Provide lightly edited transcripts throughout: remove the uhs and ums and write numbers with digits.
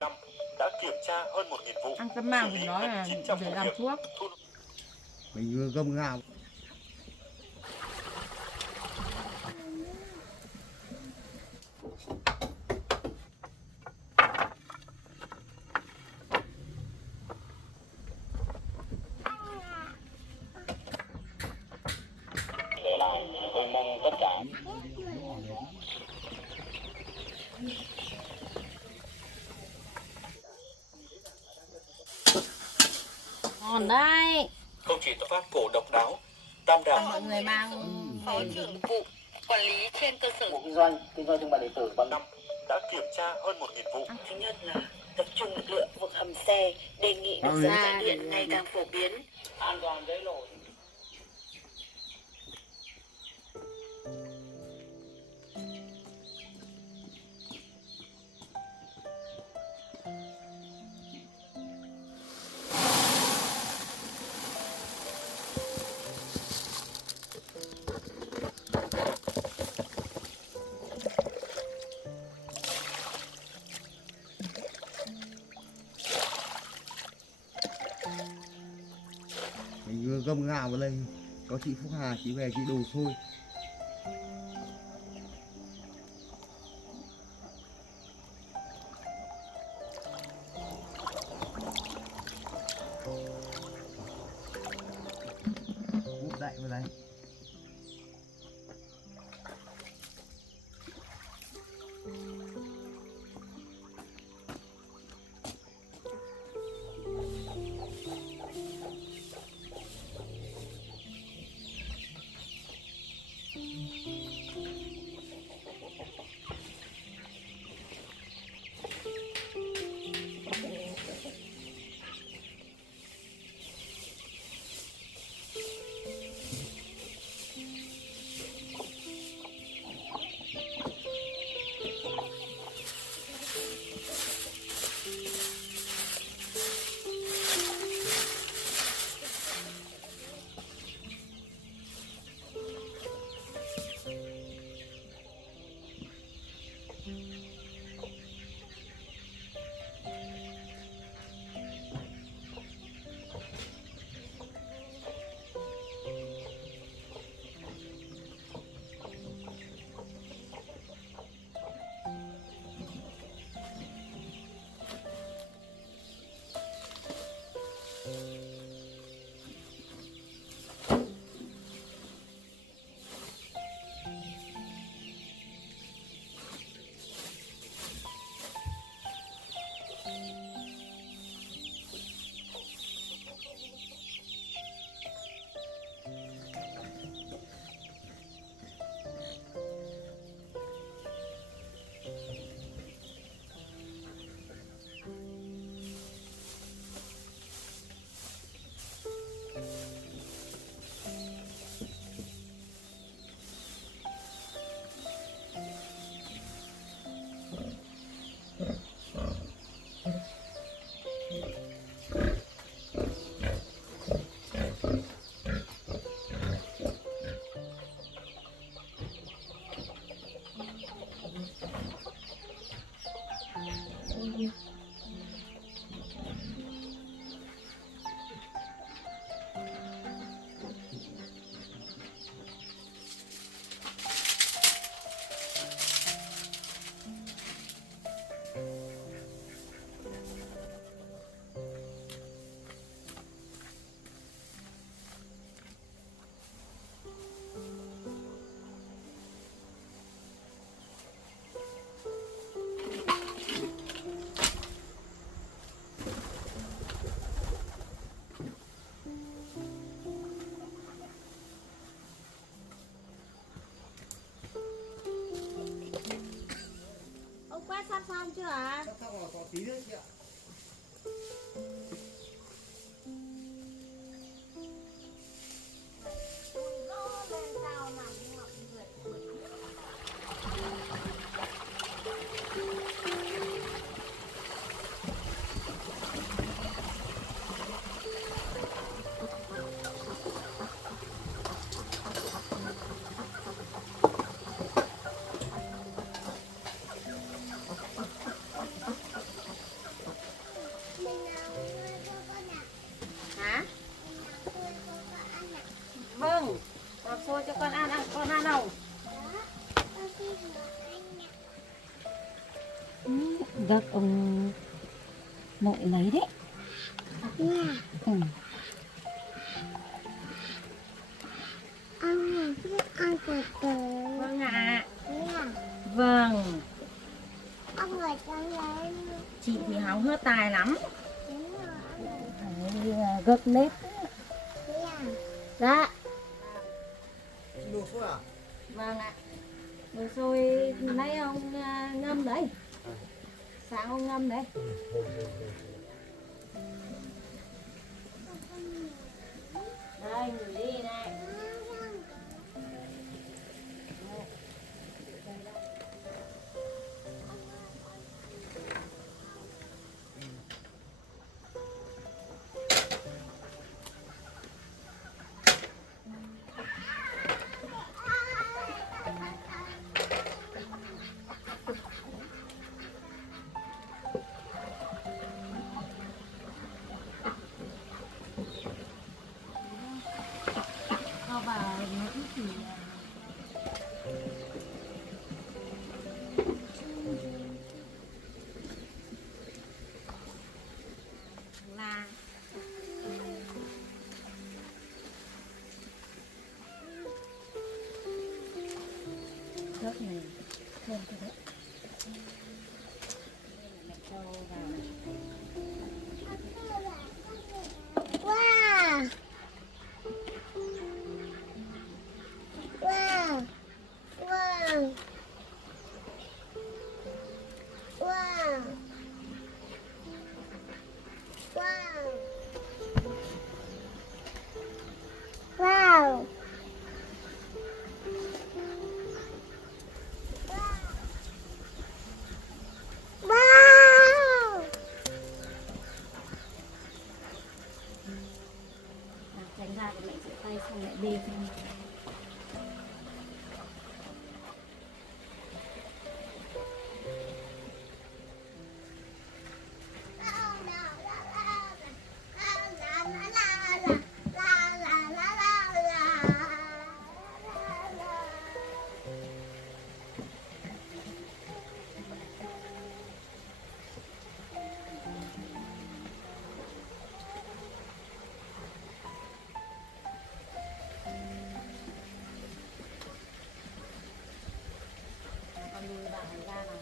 năm đã kiểm tra hơn 1.000 vụ, Ăn cơm mang xử thì lý nói hơn là 900 để vụ làm việc. thuốc. Mình vừa gom gạo. Để lại, tôi mong tất cả Ngon đấy. không chỉ pháp cổ độc đáo, Tam Đảo Mọi người mang Phó trưởng vụ quản lý trên cơ sở Bộ kinh doanh thương mại điện tử bằng năm đã kiểm tra hơn 1.000 vụ. thứ nhất là tập trung lực lượng vực hầm xe, đề nghị nước sạch chạy điện ngày càng phổ biến. an toàn dễ nổi. Mình vừa gom gạo vào đây. Có chị Phúc Hà, chị về chị đổ xôi. Úp đậy vào đây. Ông quét sắp xong chưa ạ? Sắp xong rồi, có tí nữa chị ạ. gấc ông nội lấy đấy. Ừ. Ăn biết ăn từ từ. Vâng ạ. Yeah. Vâng. Ông ở trong đấy. Chị thì háo hớt tài lắm. Đúng rồi, ông ở Đấy, gấc nếp. yeah. Dạ. Đồ sôi à? Vâng ạ. Đồ sôi nay ông ngâm đấy. Sáng ông ngâm đấy. Đây, ngửi đi này. Cho vào nó ít thì là gấc này thơm cái đấy. Mẹ cho vào này. Wow. Wow. Wow. Wow. Wow. Wow. Wow. Tránh ra thì mẹ sẽ tay xong mẹ bê cho. Con lùi bạn này ra nào.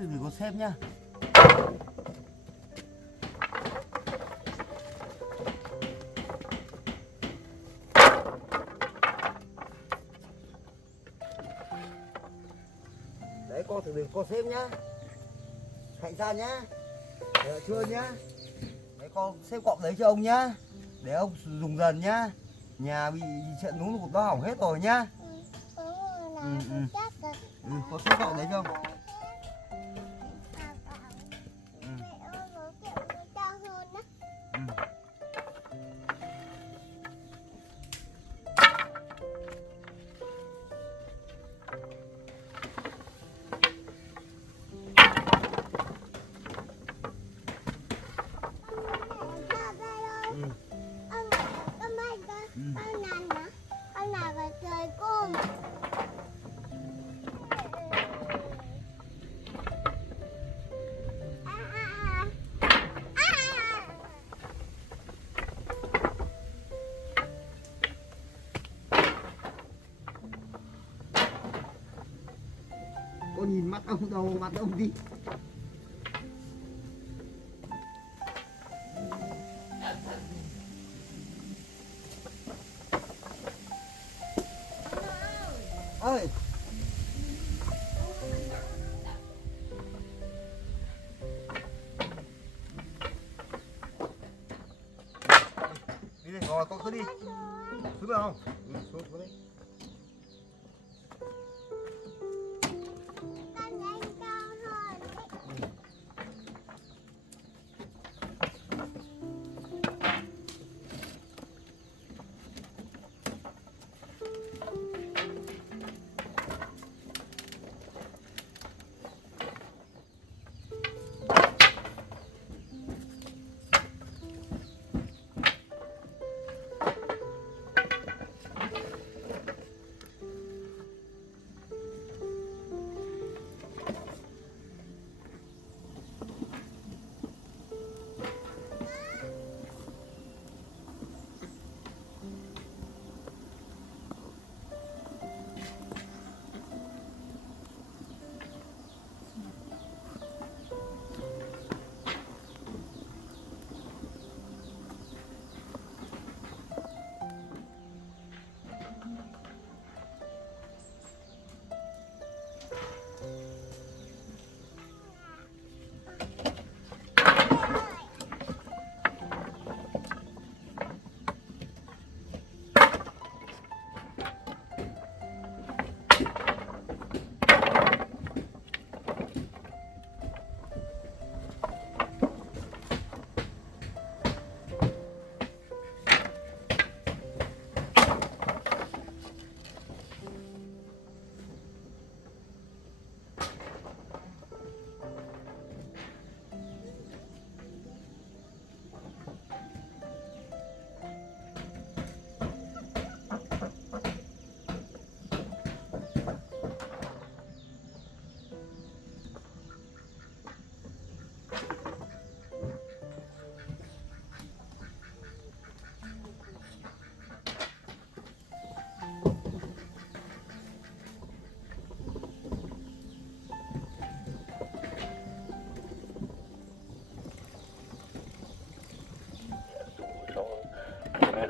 Từ từ con xem nhá. Đấy con từ từ con xem nhá. Hạnh ra nhá. Được chưa nhá. Đấy con xem cọng đấy cho ông nhá. Để ông dùng dần nhá. Nhà bị trận lũ lụt nó hỏng hết rồi nhá. chắc rồi. Có số gọi đấy không? Mẹ ơi, bố kiểu nó cao hơn á. Con nào phải chơi cô mà. Cô nhìn mắt ông đâu, mắt ông đi. Ơi. Đi đây, ngồi con cứ đi. Xuống được không? Xuống đi. Con anh cao hơn.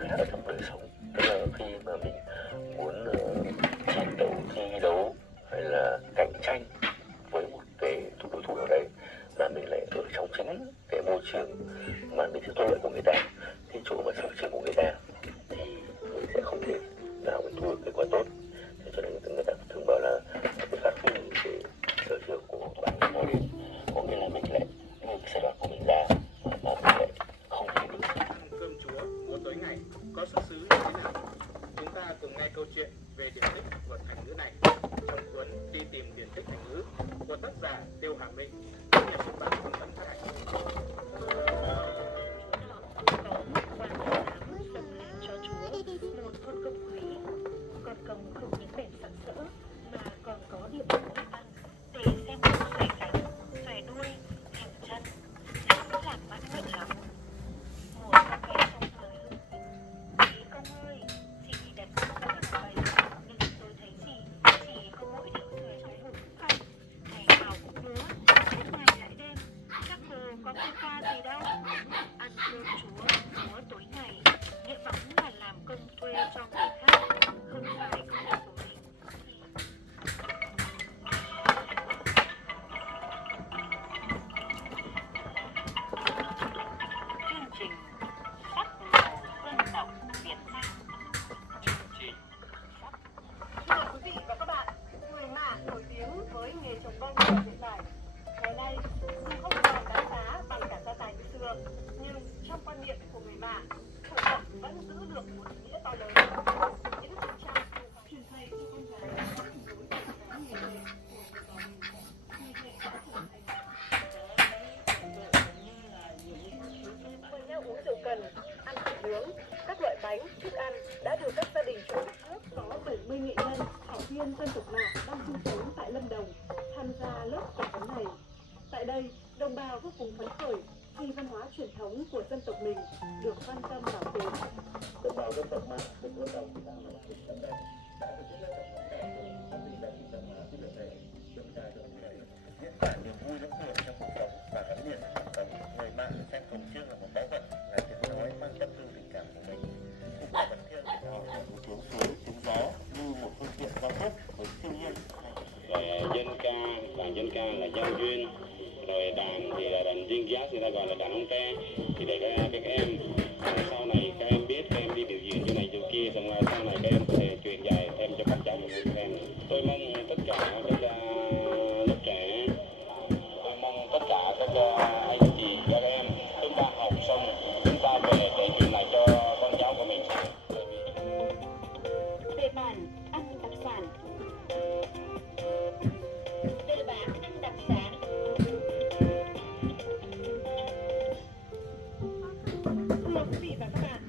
việc khác trong đời sống, tức là khi mà mình muốn chiến đấu, thi đấu hay là cạnh tranh với một cái đối thủ nào đấy mà mình lại ở trong chính cái môi trường mà mình sẽ thuận lợi của người ta, cái chỗ mà sở trường của người ta thì mình sẽ không thể nào mình thu được kết quả tốt. Thế cho nên người ta thường bảo là phải phát huy cái sở trường của bản thân nó lên, có nghĩa là mình lại đưa cái giai đoạn của mình ra mà mình lại không thể được. Cơm Chúa Múa Tối Ngày có xuất xứ như thế nào? Chúng ta cùng nghe câu chuyện về điển tích của thành ngữ này trong cuốn Đi tìm điển tích thành ngữ của tác giả Tiêu Hà Minh, nhà xuất bản Thông tấn Phát hành. tham gia lớp tập huấn này. Tại đây, đồng bào vô cùng phấn khởi khi văn hóa truyền thống của dân tộc mình được quan tâm bảo tồn. Đồng bào dân tộc Mã được vận động tham gia cuộc tập này đã tổ chức lớp tập huấn bảo tồn phát huy giá trị văn hóa phi vật thể đậm đà dòng chảy diễn tả niềm vui lẫn lộn trong cuộc sống và gắn liền với truyền thống. Người Mã xem cồng chiêng là một báu vật, là tiếng nói mang tâm tư tình cảm của mình. Cũng là vật thiêng của họ là một tiếng suối tiếng gió như một phương tiện giao tiếp với siêu nhiên. Rồi dân ca, bản dân ca là giao duyên, rồi đàn thì là đàn riêng giác, người ta gọi là đàn ông te. Thì để các em sau này các em biết, các em đi biểu diễn chỗ này chỗ kia, xong rồi sau này các em có thể truyền dạy thêm cho các cháu của các em. Tôi mong tất cả các lớp trẻ, tôi mong tất cả các anh chị, các em, chúng ta học xong, chúng ta về để truyền lại cho con cháu của mình. Về bản ăn đặc sản. Đây là bản ăn đặc sản. Thưa quý vị và các bạn,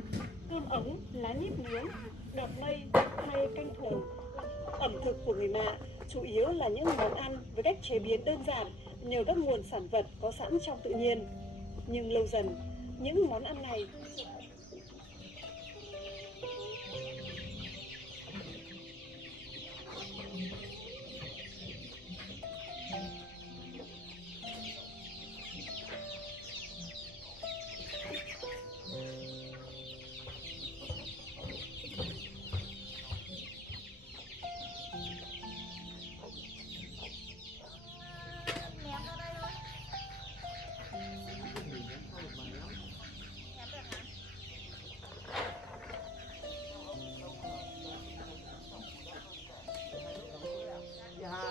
cơm ống, lá nhíp nướng, đọt mây hay canh thường. Ẩm thực của người Mạ chủ yếu là những món ăn với cách chế biến đơn giản nhờ các nguồn sản vật có sẵn trong tự nhiên. Nhưng lâu dần, những món ăn này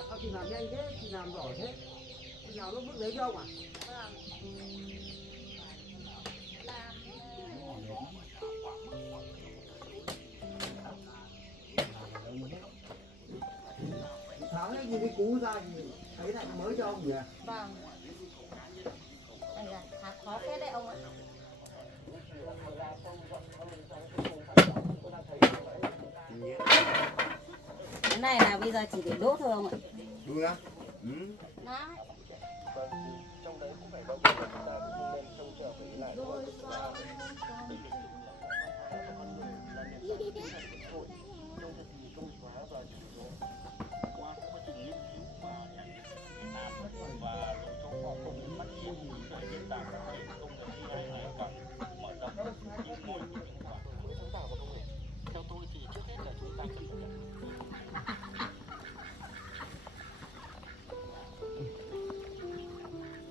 Sao chị làm nhanh thế, chị làm giỏi thế, chị nào lúc bước đấy cho ông à? Tháo hết những cái cú ra thì thấy lại mới cho ông nhỉ? Vâng. Đây là khá khó phết đấy ông ạ. Cái này là bây giờ chỉ để đốt thôi ông ạ. Đúng á? Ừ. Đó. Trong đấy cũng phải bao gồm là chúng ta cũng không nên trông chờ với lại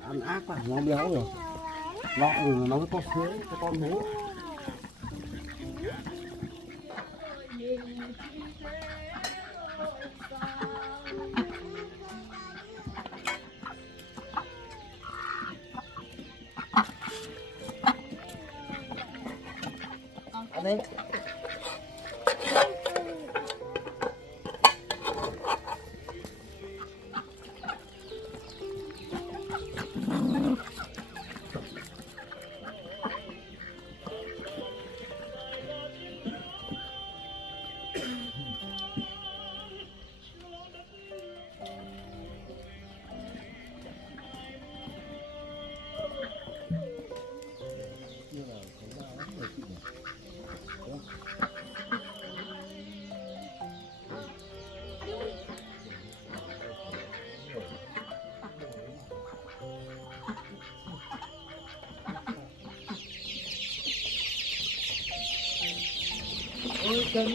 Ăn ác quá, nó béo rồi. Nó mới có suối, cái con hố. Ăn đi. Ôi chân.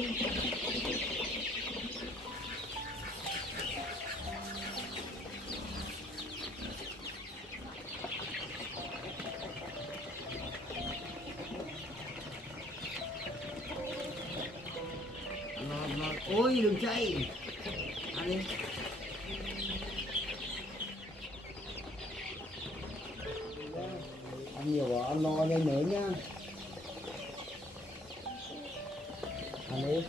Ôi đừng chạy. Ăn đi. Ăn nhiều quá, ăn no lên nhớ nhá. Ăn đi.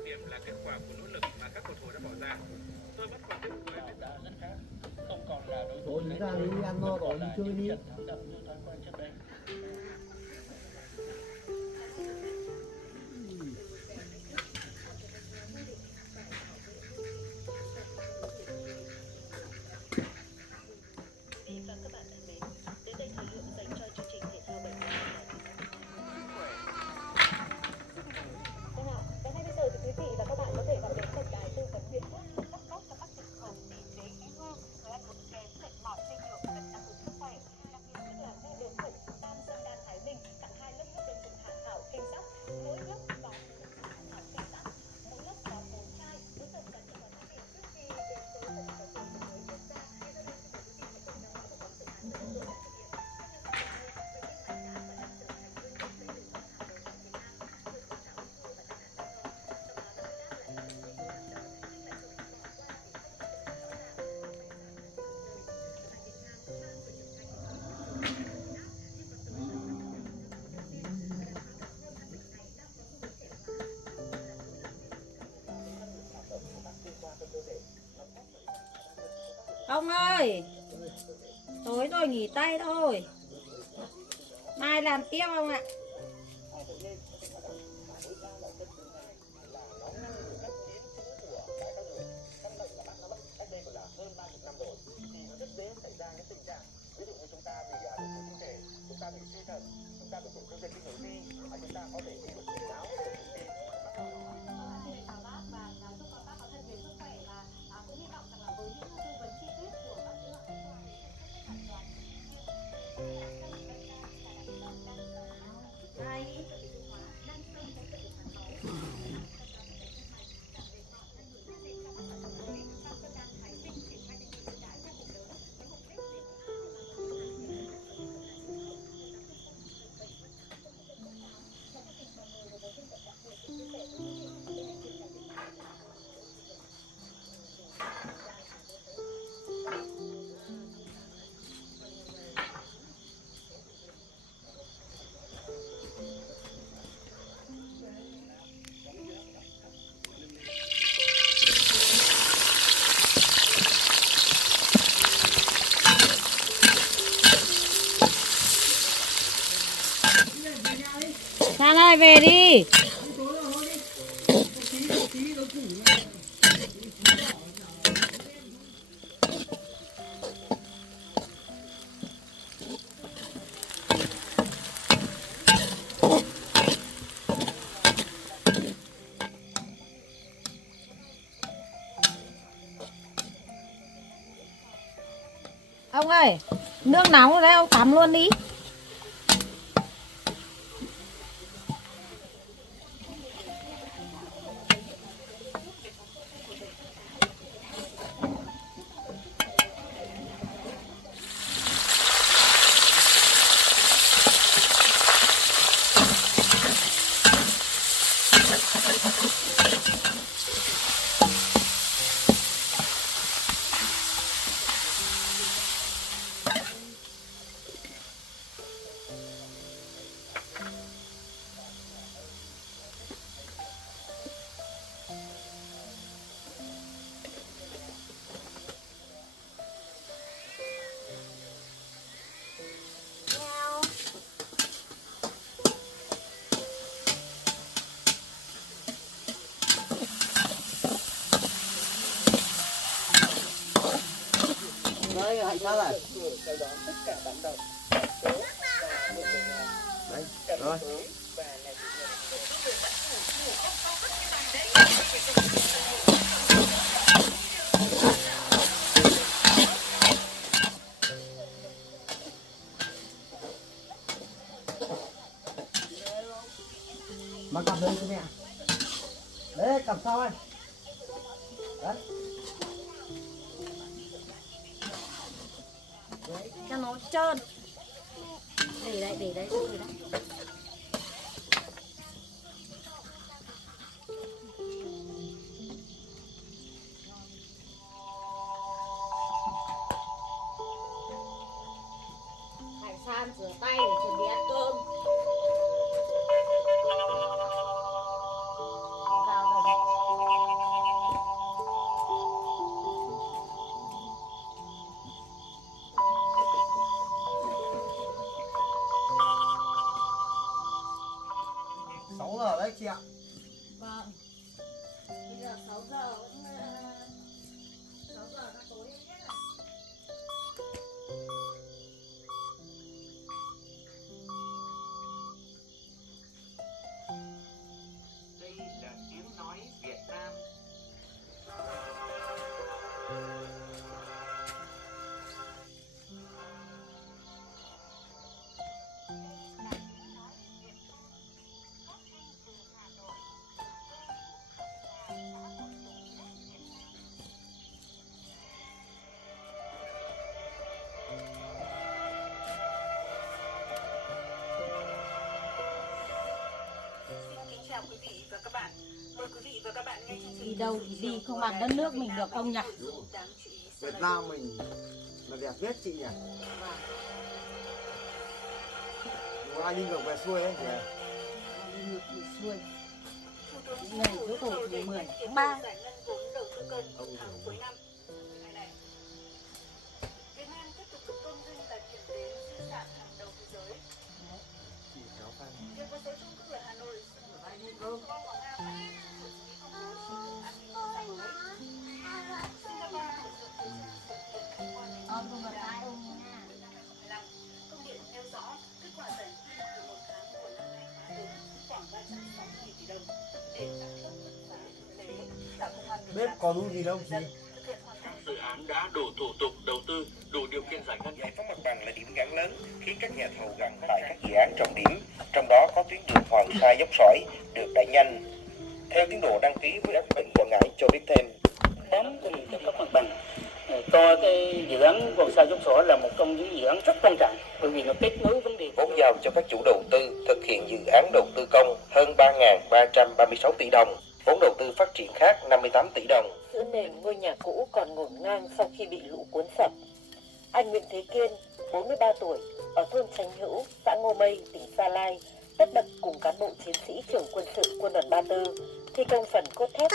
30 điểm là kết quả của nỗ lực mà các cầu thủ đã bỏ ra. Tôi vẫn còn tiếc nuối với đã rất khác, không còn là đối Thôi thủ đi ra đi ăn no rồi đi chơi đi. thắng đậm như thói quen trước đây. Quý và các bạn thân mến, đến đây thời lượng dành cho chương trình thể thao 7 ngày. Vâng ạ, và ngay bây giờ thì quý vị và các bạn có thể vào đến tổng đài tư vấn Nguyễn Quốc, cắt tóc cho các thực phẩm vì chế khí hương, người ăn uống kém, mệt mỏi, suy nhược, cần tăng cường sức khỏe. Đặc biệt nhất là nghe đến bệnh Tam Sơn Đan Thái Bình tặng 2 lớp nước bên Hạ Thảo Kinh Sắc, mỗi lớp có Hạ Thảo Kinh Sắc, mỗi lớp có 4 chai, với tổng giá trị vào quý vị trước khi đến với phần đầu tiên của mới diễn ra. Ngay sau đây xin mời quý vị hãy cùng theo dõi một phóng sự ngắn về đội đã thực hiện. Ông ơi, tối rồi nghỉ tay thôi, mai làm tiếp ông ạ. San ơi về đi. Ông ơi, nước nóng rồi đấy, ông tắm luôn đi. Đây, hạnh sao rồi? Đấy, rồi. Mà cầm lên cho mẹ. Đấy, cầm sau anh. Đấy. Đấy, cho nó trơn. Để đấy, để đấy, để đấy. Hải San rửa tay để chuẩn bị ăn cơm. Vào rồi. đi đâu thì đi, không bằng đất nước mình được ông nhỉ? Việt Nam mình là đẹp nhất chị nhỉ? Có ai đi ngược về xuôi ấy nhỉ? Đi ngược về xuôi. Ngày rỗ tổ 10 tháng 3. Bếp còn đủ gì đâu chị? Dự án đã đủ thủ tục đầu tư, đủ điều kiện giải ngân. Giải phóng mặt bằng là điểm ngắn lớn khiến các nhà thầu gần tại các dự án trọng điểm, trong đó có tuyến đường Hoàng Sa dốc sỏi được đẩy nhanh theo tiến độ đăng ký với tỉnh Quảng Ngãi cho biết thêm. Bám cùng cho các mặt bằng cho cái dự án Hoàng Sa dốc sỏi là một trong những dự án rất quan trọng bởi vì nó kết nối vấn đề Vốn giao cho các chủ đầu tư thực hiện dự án đầu tư công hơn 3.336 tỷ đồng, vốn đầu tư phát triển khác 58 tỷ đồng. Giữa nền ngôi nhà cũ còn ngổn ngang sau khi bị lũ cuốn sập. Anh Nguyễn Thế Kiên, 43 tuổi, ở thôn Chánh Hữu, xã Ngô Mây, tỉnh Gia Lai, tất bật cùng cán bộ chiến sĩ trưởng quân sự quân đoàn 34 thi công phần cốt thép,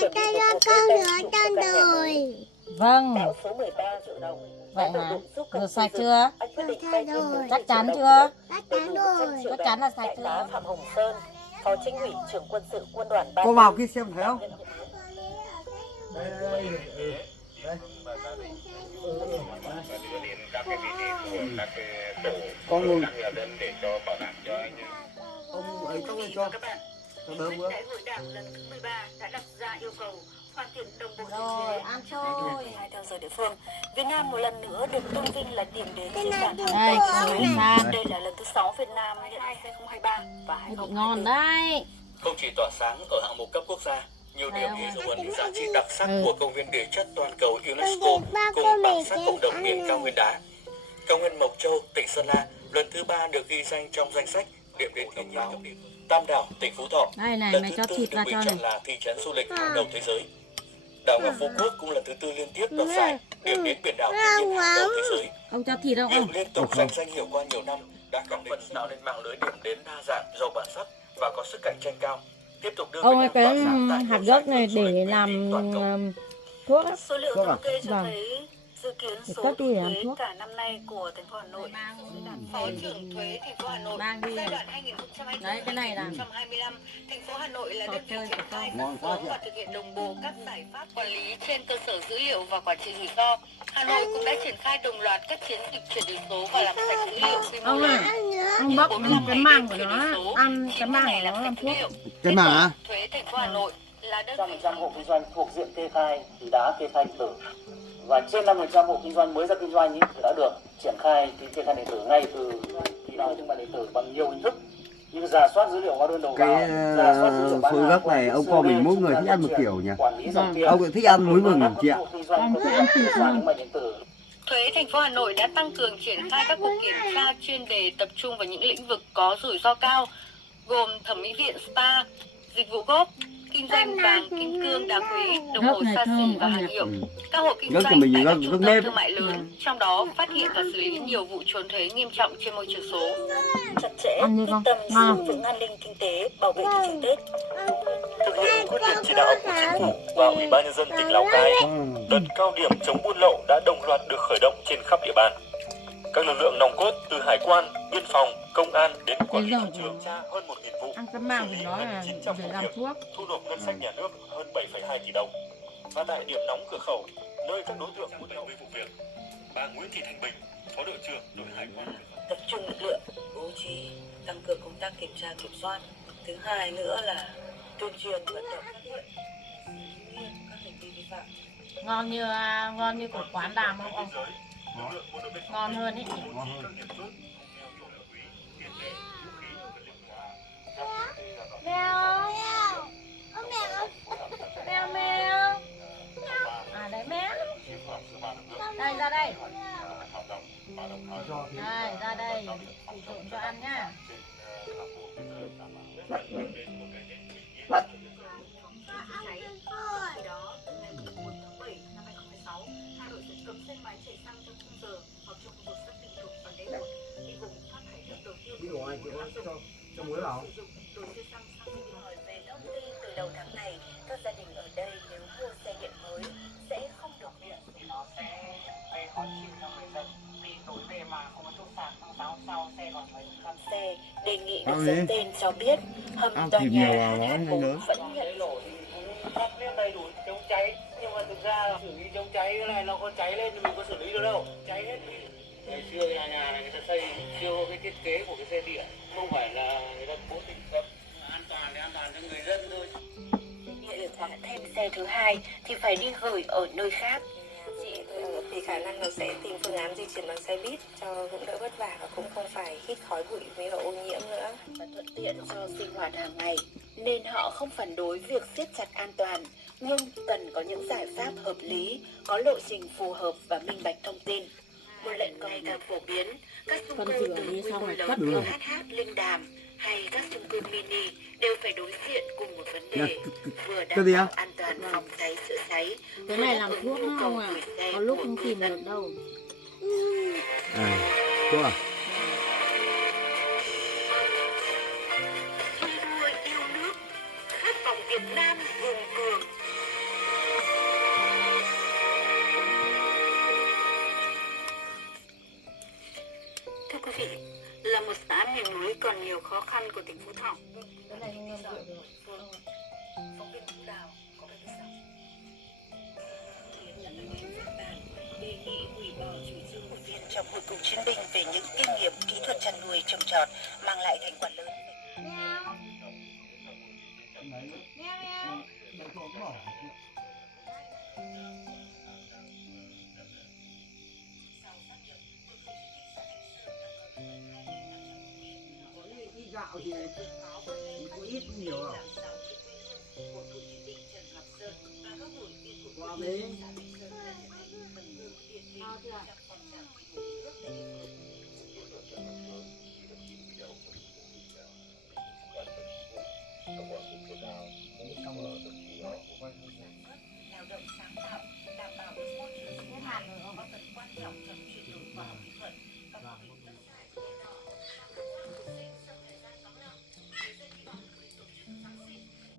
chuẩn bị một cuộc tấn công cho các nhà mới. Vâng. Bão số 13 dự đồng. Vậy hả? Rửa sạch chưa? Chắc chắn chưa? Chắc chắn là sạch chưa? Phạm Hồng Sơn, Phó Chính ủy trưởng quân sự quân đoàn 34. Cô vào kia xem thấy không? Đây. Con ngồi. Ông ấy tóc lên cho. Cho đỡ bữa. Đại hội đảng lần thứ 13 đã đặt ra yêu cầu hoàn thiện đồng bộ Rồi, ăn thôi. theo giờ địa phương. Việt Nam một lần nữa được tôn vinh là điểm đến di sản Đây, hàng đầu thế san. giới. Đây là lần thứ 6 Việt Nam nhận C023 và Bị 2024. ngon đấy. Không chỉ tỏa sáng ở hạng mục cấp quốc gia, nhiều điểm ghi dấu ấn những giá trị đặc sắc của công viên địa chất toàn cầu UNESCO cùng bản sắc cộng đồng miền cao nguyên đá. Cao nguyên Mộc Châu, tỉnh Sơn La lần thứ 3 được ghi danh trong danh sách điểm đến thiên nhiên trọng điểm. Tam Đảo, tỉnh Phú Thọ Đây này, lần mày thứ cho 4 thịt được vào bình cho chọn này. là thị trấn du lịch hàng đầu thế giới. Đảo Ngọc Phú Quốc cũng lần thứ 4 liên tiếp đoạt giải điểm đến biển đảo thiên nhiên hàng đầu thế giới. Ông cho thịt không Việc ông? liên tục giành danh hiệu qua nhiều năm đã góp phần tạo nên mạng lưới điểm đến đa dạng, giàu bản sắc và có sức cạnh tranh cao. Tiếp tục đưa Ông ơi, Việt Nam cái tỏa sáng tại hạt nhiều gốc giải này thưởng du lịch để uy làm tín toàn cầu. thuốc á. Số liệu thống kê cho Vâng. thấy dự kiến Để số cất thu đi để làm thuế thuốc. cả năm nay của thành phố Hà Nội. Phó trưởng thuế thành phố Hà Nội Mang đi. giai đoạn 2024 Đấy, cái này là 2025, thành phố Hà Nội là trò đơn vị chơi triển của khai con. phân phối và thực hiện đồng bộ các giải pháp quản lý trên cơ sở dữ liệu và quản trị rủi ro. Hà Nội cũng đã triển khai đồng loạt các chiến dịch chuyển đổi số và làm sạch dữ liệu quy mô Ông lớn. ơi, ông bóc cái màng của nó, ăn cái màng của nó làm thuốc. Cái mảng á? Thuế thành phố Hà Nội là đơn vị 100% hộ kinh doanh thuộc diện kê khai thì đã kê khai điện tử và trên 50% hộ kinh doanh mới ra kinh doanh thì đã được triển khai thì kê khai điện tử ngay từ kỳ đo thương mại điện tử bằng nhiều hình thức như rà soát dữ liệu hóa đơn đầu vào, Cái rà soát dữ liệu bán phối hàng gốc này ông co mình mỗi người thích ăn một kiểu nhỉ? quản lý dòng tiền, Ông thích ăn muối mừng chị ạ. Ông thích ăn thịt không? thương mại điện tử. Thuế thành phố Hà Nội đã tăng cường triển khai các cuộc kiểm tra chuyên đề tập trung vào những lĩnh vực có rủi ro cao, gồm thẩm mỹ viện, spa, dịch vụ góp, kinh doanh vàng, kim cương, đá quý, đồng hồ Gốc này xa xỉ thơm và ông hàng nhỉ? hiệu. Các hộ kinh Gốc doanh của mình tại gốc- các gốc trung nếp. tâm thương mại lớn, trong đó phát hiện và xử lý nhiều vụ trốn thuế nghiêm trọng trên môi trường số. Chặt chẽ, Ăn đi quyết con. tâm Ngon. giữ vững an ninh kinh tế, bảo vệ thị trường Tết. Thực hiện quyết định chỉ đạo của Chính phủ và Ủy ban nhân dân tỉnh Lào Cai, đợt cao điểm chống buôn lậu đã đồng loạt được khởi động trên khắp địa bàn. Các lực lượng nòng cốt từ hải quan, biên phòng, công an đến quản lý Cái thị dầu trường tra hơn 1.000 vụ, Ăn cái màng xử của lý nó hơn là 900 để vụ làm việc, thuốc. thu nộp ngân sách nhà nước hơn 7,2 tỷ đồng. Và tại điểm nóng cửa khẩu, nơi các đối tượng buôn lậu vụ việc, bà Nguyễn Thị Thanh Bình, Phó đội trưởng đội hải quan Tập trung lực lượng, bố trí, tăng cường công tác kiểm tra kiểm soát. Thứ hai nữa là tuyên truyền vận động phát hiện nghiêm các hành vi vi phạm. Ngon như của quán đàm không ông? Ngon hơn ý. Mèo. Mèo mèo. À đấy mèo. Đây ra đây. Đây ra đây. Sử dụng cho ăn nhá. cho muối vào. Tôi chưa sang hỏi về thông tin từ đầu tháng này, các gia đình ở đây nếu mua xe điện mới sẽ không được điện thì nó sẽ gây khó chịu cho người dân. Vì tối về mà không có chỗ sạc, tháng sau xe còn phải cầm xe. Đề nghị được dẫn tên cho biết hầm tòa nhà HH4 vẫn nhận lỗ thì cũng lắp lên đầy đủ chống cháy, nhưng mà thực ra xử lý chống cháy cái này nó có cháy lên thì mình có xử lý được đâu, cháy hết đi. Ngày xưa nhà này người ta xây siêu cái thiết kế của cái xe điện, không phải là người ta cố tình cấm. An toàn thì an toàn cho người dân thôi. Để hoặc thêm xe thứ hai thì phải đi gửi ở nơi khác. Chị thì khả năng là sẽ tìm phương án di chuyển bằng xe buýt cho cũng đỡ vất vả và cũng không phải hít khói bụi với ô nhiễm nữa, và thuận tiện cho sinh hoạt hàng ngày. Nên họ không phản đối việc siết chặt an toàn, nhưng cần có những giải pháp hợp lý, có lộ trình phù hợp và minh bạch thông tin. Một lệnh ngày càng phổ biến, các chung cư từ quy mô lớn như HH, Linh Đàm hay các chung cư mini đều phải đối diện cùng một vấn đề, vừa đảm bảo an toàn phòng cháy chữa cháy. Cái này làm thuốc không à? Có lúc không tìm được đâu. Thuốc à? Thi đua yêu nước, khát vọng Việt Nam hùng cường. Thưa quý vị, là một xã miền núi còn nhiều khó khăn của tỉnh Phú Thọ. Cái này không ngâm rượu được. Phóng viên Phú Đào có bài viết sau. Đề nghị hủy bỏ chủ trương hội viên trong hội cựu chiến binh về những kinh nghiệm kỹ thuật chăn nuôi trồng trọt mang lại thành quả lớn. Gạo thì có ít nhiều à? Qua đấy.